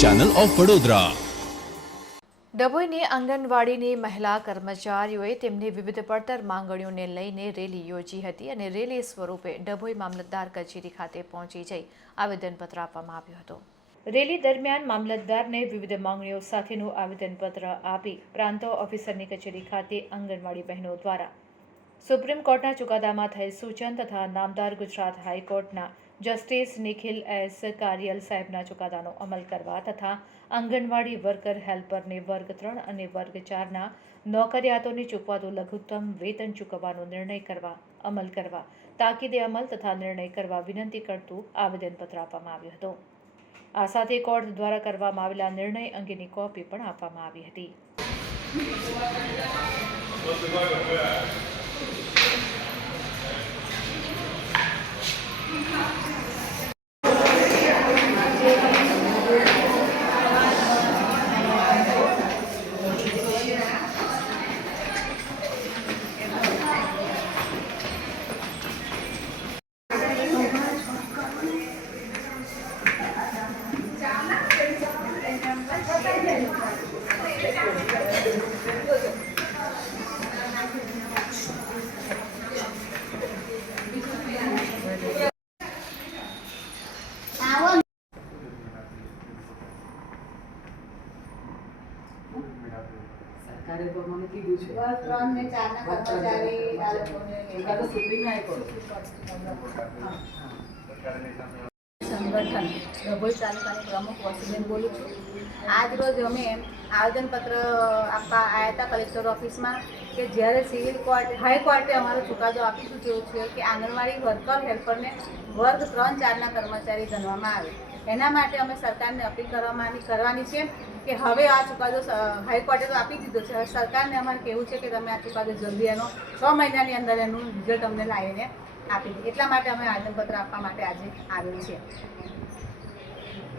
Channel of Vadodara. ડભોઈની આંગણવાડીની મહિલા કર્મચારીઓએ તેમની વિવિધ પડતર માંગણીઓને લઈને રેલી યોજી હતી અને રેલી સ્વરૂપે ડભોઈ મામલતદાર કચેરી ખાતે પહોંચી જઈ આવેદનપત્ર આપવામાં આવ્યું હતું। રેલી દરમિયાન મામલતદારને વિવિધ માંગણીઓ સાથેનું આવેદનપત્ર આપી પ્રાંત ઓફિસરની કચેરી ખાતે આંગણવાડી બહેનો દ્વારા સુપ્રીમ કોર્ટના ચુકાદામાં થયેલ સૂચન તથા નામદાર ગુજરાત હાઈકોર્ટના જસ્ટિસ નિખિલ એસ કારિયલ સાહેબના ચુકાદાનો અમલ કરવા તથા આંગણવાડી વર્કર હેલ્પરને વર્ગ 3 અને વર્ગ 4ના નોકરિયાતોને ચૂકવાતું લઘુત્તમ વેતન ચૂકવવાનો નિર્ણય કરવા અમલ કરવા તાકીદે અમલ તથા નિર્ણય કરવા વિનંતી કરતું આવેદનપત્ર આપવામાં આવ્યું હતું। આ સાથે કોર્ટ દ્વારા કરવામાં આવેલા નિર્ણય અંગેની કોપી પણ આપવામાં આવી હતી। સરકારે તો મને કીધું છે વર્ગ 3 ને 4 ના કર્મચારી આ લોકોને તો સુપ્રીમ હાઈકોર્ટ સંગઠન ડભોઈ તાલુકાની પ્રમુખ વસીબેન બોલું છું। આજ રોજ અમે આવેદનપત્ર આપવા આવ્યા હતા કલેક્ટર ઓફિસમાં કે જ્યારે સિવિલ કોર્ટ હાઈકોર્ટે અમારો ચુકાદો આપી દીધો છે કે આંગણવાડી વર્કર હેલ્પરને વર્ગ 3-4ના કર્મચારી ગણવામાં આવે। એના માટે અમે સરકારને અપીલ કરવાની છે કે હવે આ ચુકાદો હાઈકોર્ટે તો આપી દીધો છે, હવે સરકારને અમારે કહેવું છે કે તમે આ ચુકાદો જલ્દી એનો 6 મહિનાની અંદર એનું રિઝલ્ટ અમને લાવીને આપી દે। એટલા માટે અમે આવેદનપત્ર આપવા માટે આજે આવેલ છે।